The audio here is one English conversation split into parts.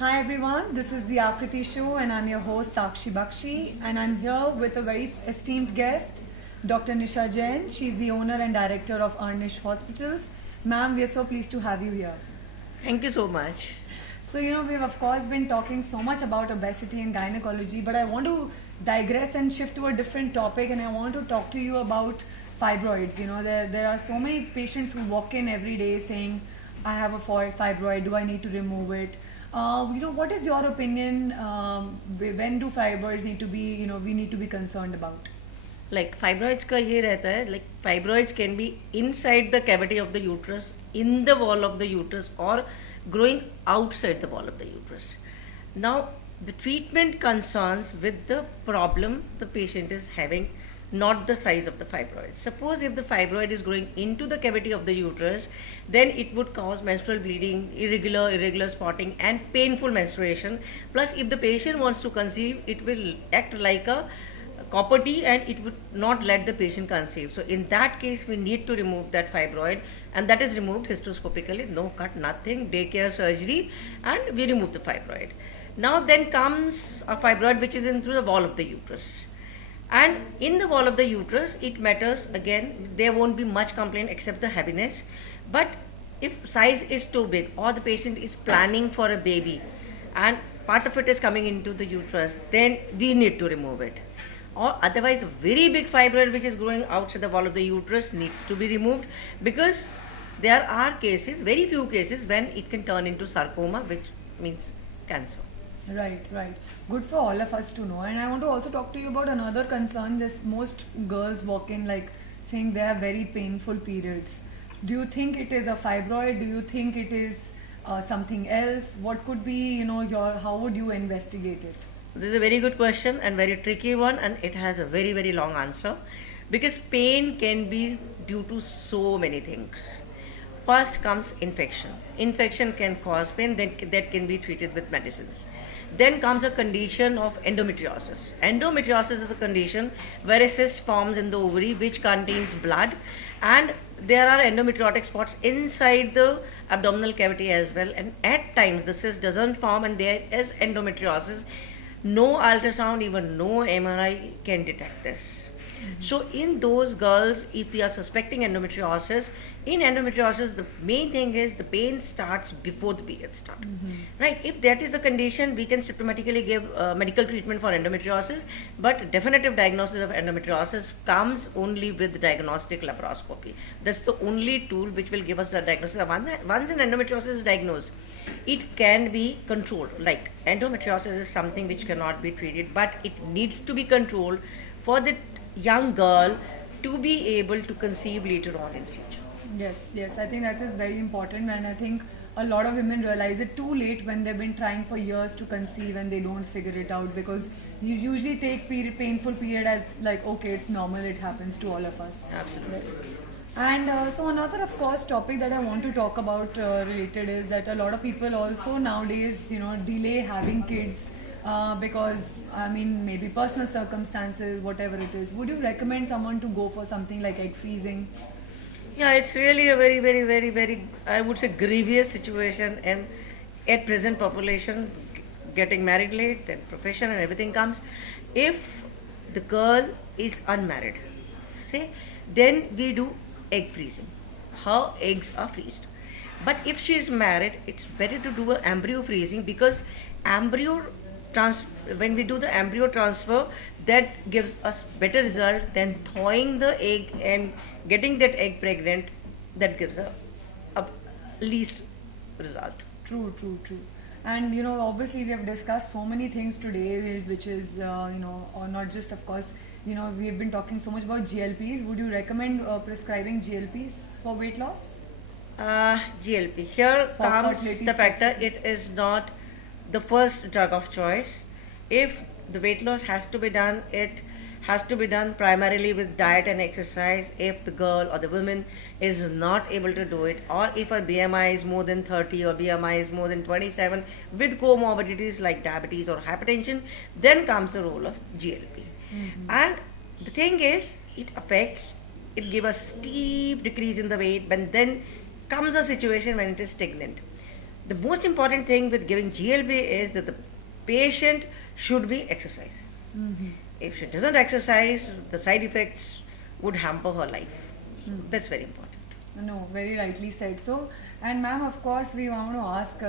Hi everyone, this is the Akriti Show and I'm your host Sakshi Bakshi and I'm here with a very esteemed guest, Dr. Nisha Jain. She's the owner and director of Arnish Hospitals. Ma'am, we are so pleased to have you here. Thank you so much. So, we've of course been talking so much about obesity and gynecology, but I want to digress and shift to a different topic and I want to talk to you about fibroids. There are so many patients who walk in every day saying, I have a fibroid, do I need to remove it? What is your opinion? When do fibroids need to be, we need to be concerned about? Like fibroids का ये रहता है, like fibroids can be inside the cavity of the uterus, in the wall of the uterus, or growing outside the wall of the uterus. Now, the treatment concerns with the problem the patient is having, not the size of the fibroid. Suppose if the fibroid is growing into the cavity of the uterus, then it would cause menstrual bleeding, irregular spotting, and painful menstruation. Plus, if the patient wants to conceive, it will act like a copper T and it would not let the patient conceive. So in that case, we need to remove that fibroid, and that is removed hysteroscopically, no cut, nothing, daycare surgery, and we remove the fibroid. Now then comes a fibroid which is in through the wall of the uterus. And in the wall of the uterus, it matters again, there won't be much complaint except the heaviness. But if size is too big or the patient is planning for a baby and part of it is coming into the uterus, then we need to remove it. Or otherwise, a very big fibroid which is growing outside the wall of the uterus needs to be removed, because there are cases, very few cases, when it can turn into sarcoma, which means cancer. Right, right. Good for all of us to know. And I want to also talk to you about another concern. This most girls walk in like saying they have very painful periods. Do you think it is a fibroid? Do you think it is something else? What could be, how would you investigate it? This is a very good question and very tricky one, and it has a very, very long answer, because pain can be due to so many things. First comes infection. Infection can cause pain, that can be treated with medicines. Then comes a condition of endometriosis. Endometriosis is a condition where a cyst forms in the ovary which contains blood, and there are endometriotic spots inside the abdominal cavity as well. And at times the cyst doesn't form and there is endometriosis. No ultrasound, even no MRI can detect this. So in those girls, if we are suspecting endometriosis, in endometriosis the main thing is the pain starts before the period start. Right? If that is the condition, we can systematically give medical treatment for endometriosis, but definitive diagnosis of endometriosis comes only with diagnostic laparoscopy. That's the only tool which will give us the diagnosis. Once an endometriosis is diagnosed, it can be controlled. Like endometriosis is something which cannot be treated, but it needs to be controlled for the young girl to be able to conceive later on in future. Yes, yes, I think that is very important, and I think a lot of women realize it too late when they've been trying for years to conceive and they don't figure it out, because you usually take painful period as like, okay, it's normal, it happens to all of us. Absolutely. And so another, of course, topic that I want to talk about related is that a lot of people also nowadays, delay having kids because, I mean, maybe personal circumstances, whatever it is. Would you recommend someone to go for something like egg freezing? Yeah, it's really a very, very, very, very, I would say, grievous situation. And at present population, getting married late, then profession and everything comes. If the girl is unmarried, say, then we do egg freezing. Her eggs are freezed. But if she is married, it's better to do a embryo freezing, because embryo trans when we do the embryo transfer, that gives us better result than thawing the egg and getting that egg pregnant. That gives a least result. True, true, true. And obviously we have discussed so many things today, which is or not just, of course, we have been talking so much about GLPs. Would you recommend prescribing GLPs for weight loss? GLP. Here For comes fertility the factor, specific. it is not the first drug of choice. If the weight loss has to be done, it has to be done primarily with diet and exercise. If the girl or the woman is not able to do it, or if her BMI is more than 30 or BMI is more than 27 with comorbidities like diabetes or hypertension, then comes the role of GLP. And the thing is, it gives a steep decrease in the weight, but then comes a situation when it is stagnant. The most important thing with giving GLP is that the patient should be exercise. If she doesn't exercise, the side effects would hamper her life. That's very important. No, very rightly said. So, and ma'am, of course, we want to ask,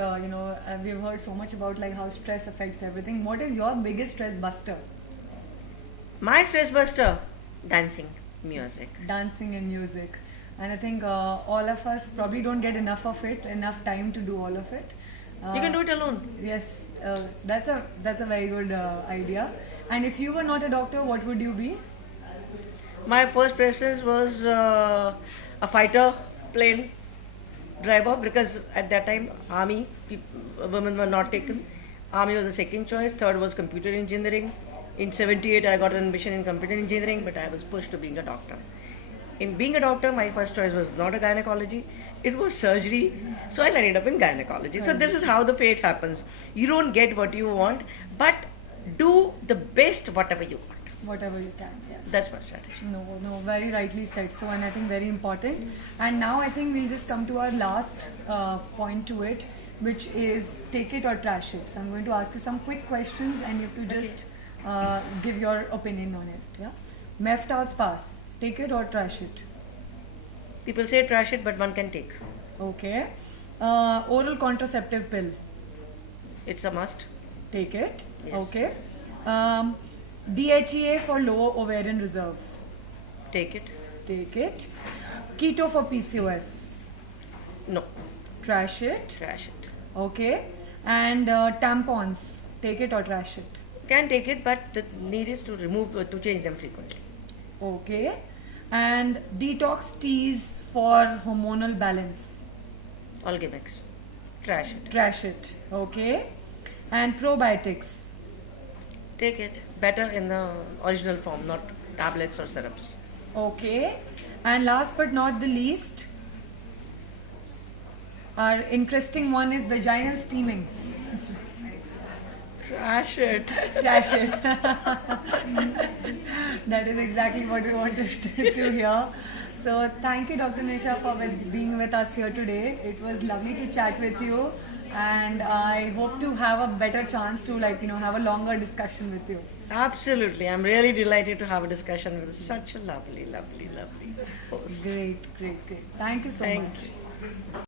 we've heard so much about like how stress affects everything. What is your biggest stress buster? My stress buster, dancing, music. Dancing and music. And I think all of us probably don't get enough of it, enough time to do all of it. You can do it alone. Yes, that's a very good idea. And if you were not a doctor, what would you be? My first preference was a fighter plane driver, because at that time army women were not taken. Army was the second choice. Third was computer engineering. In 78 I got an admission in computer engineering, but I was pushed to being a doctor. In being a doctor, my first choice was not a gynecology, it was surgery. So I ended up in gynecology. So this is how the fate happens. You don't get what you want, but do the best whatever you want. Whatever you can, yes. That's my strategy. No, very rightly said. So, and I think very important. And now I think we'll just come to our last point to it, which is take it or trash it. So, I'm going to ask you some quick questions and you have to just give your opinion on it. Yeah. Meftals pass. Take it or trash it. People say trash it, but one can take. Okay. Oral contraceptive pill. It's a must. Take it. Yes. Okay. DHEA for low ovarian reserve. Take it. Take it. Keto for PCOS. No. Trash it. Trash it. Okay. And tampons. Take it or trash it. Can take it, but the need is to to change them frequently. Okay. And detox teas for hormonal balance. All gimmicks. Trash it. Trash it. Okay. And probiotics. Take it. Better in the original form, not tablets or syrups. Okay. And last but not the least, our interesting one is vaginal steaming. Trash it. Trash it. That is exactly what we wanted to hear. So thank you, Dr. Nisha, for being with us here today. It was lovely to chat with you, and I hope to have a better chance to have a longer discussion with you. Absolutely. I'm really delighted to have a discussion with such a lovely host. Great. Thank you so Thank much. you.